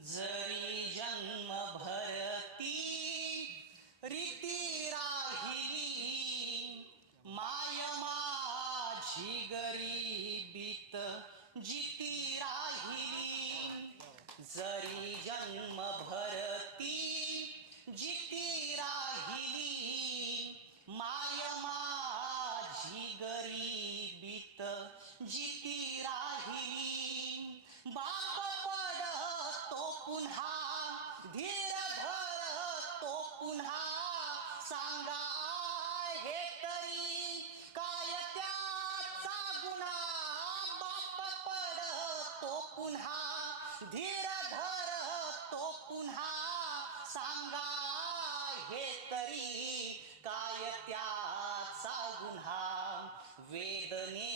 जरी जन्म भरती रीती राहिली माय माझी गरीबीत जिती राहिली. जरी जन्म भरती जिती राहिली पुन्हा धीर धरतो पुन्हा सांगा हे तरी काय त्याचा गुन्हा? बाप पडतो पुन्हा धीर तो पुन्हा सांगा हे तरी काय त्याचा गुन्हा? वेदने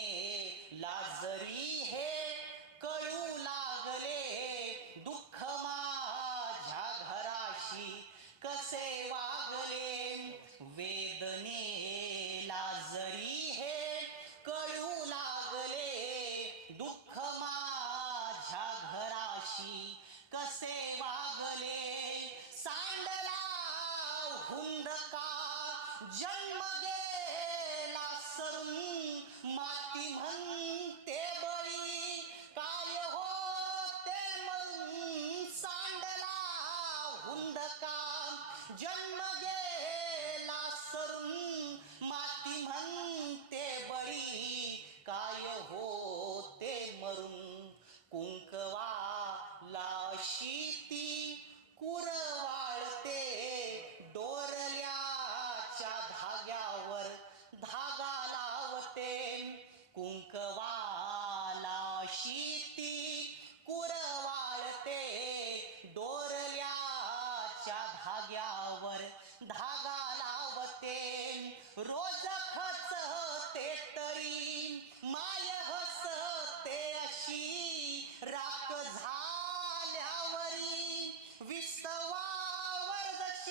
लाजरी हे हुंदका जन्म गेला सरून माती म्हणते बळी. काय होते मरून सांडला हुंदका जन्म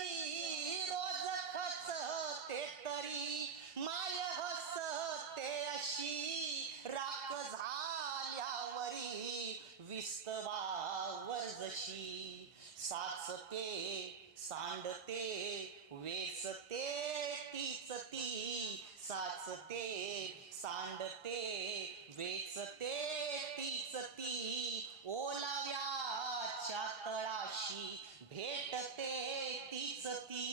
विस्तवावर जशी रोज खचते तरी माय हसते अशी राख झाल्यावरी विस्तवावर जशी. साचते सांडते वेचते तीच ती. साचते सांडते वेचते तीच ती ओलाव्याच्या तळाशी भेटते तीच ती.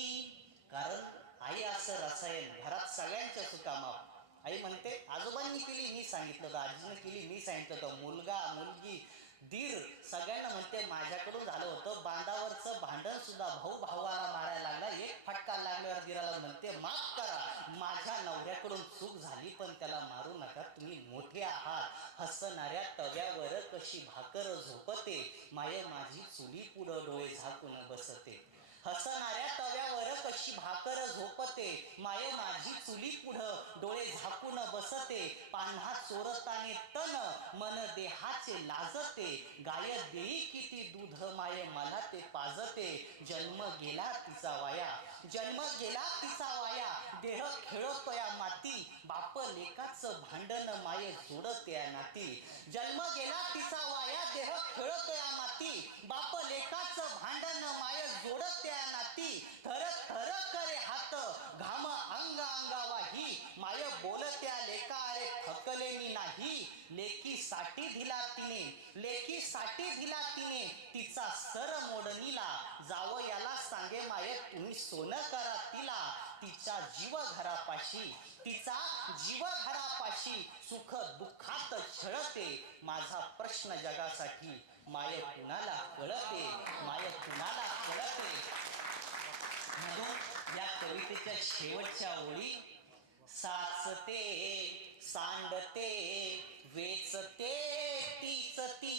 कारण आई असं रसायन घरात सगळ्यांच्या सुकामाप आई म्हणते आजोबांनी केली मी सांगितलं होतं. आजीने केली मी सांगितलं होतं. मुलगा मुलगी दीर सगळ्यांना म्हणते माझ्याकडून झालं होतं. बांधावरचं भांडण सुद्धा भाऊ भावाला मारायला लागला. एक फटका लागल्यावर दिराला म्हणते माफ करा. माझ्या नवऱ्याकडून चूक झाली पण त्याला मारू नका. तुम्ही मोठे आहात. हसणाऱ्या तव्यावर कशी भाकर झोपते? माय माझी चुली पुढं डोळे झाकून बसते. हसणाऱ्या तव्यावर कशी भाकर झोपते? माय माझी चुली पुढं डोळे झाकून बसते. पान्हा चोरताने तन मन देहाचे लाजते. गाय देई किती दूध माय मला ते पाजते. जन्म गेला तिचा वाया. जन्म गेला तिचा वाया. देह खेळतोया माती. बाप लेकाच भांडण माय जोडत्या नाती. जन्म गेला तिचा वाया. देह खेळतोया माती बाप लेखाचं भांडण माय जोडत त्या नाती. थर थर करे हात. घाम अंग अंगावाही माय बोलत्या लेका ऐकले मी नाही. लेकी साठी दिला तिने. लेकी साठी दिला तिने. तिचा सर मोडणीला. जावं याला सांगे माय तुम्ही सोनं करा तिला. तिच्या जीव घरापाशी तिचा जीव घरापाशी सुख दुःखात छळते. माझा प्रश्न जगासाठी माय कुणाला कळते? माय कुणाला कळते? म्हणून या कवितेच्या शेवटच्या ओळी साचते सांडते वेचते तीच ती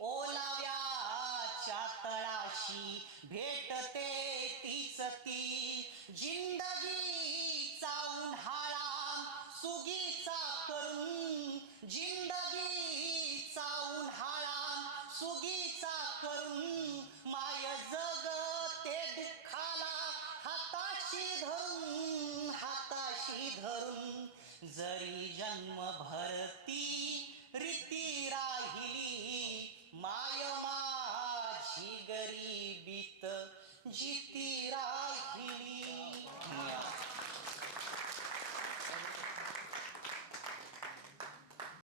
ओलाव्याच्या तळाशी भेटते तीच ती जिंदगीचा उन्हाळा सुगीचा करून जिंदगीचा उन्हाळा सुगी धरून जरी जन्म भरती रीती राहिली माय माझी गरिबीत जित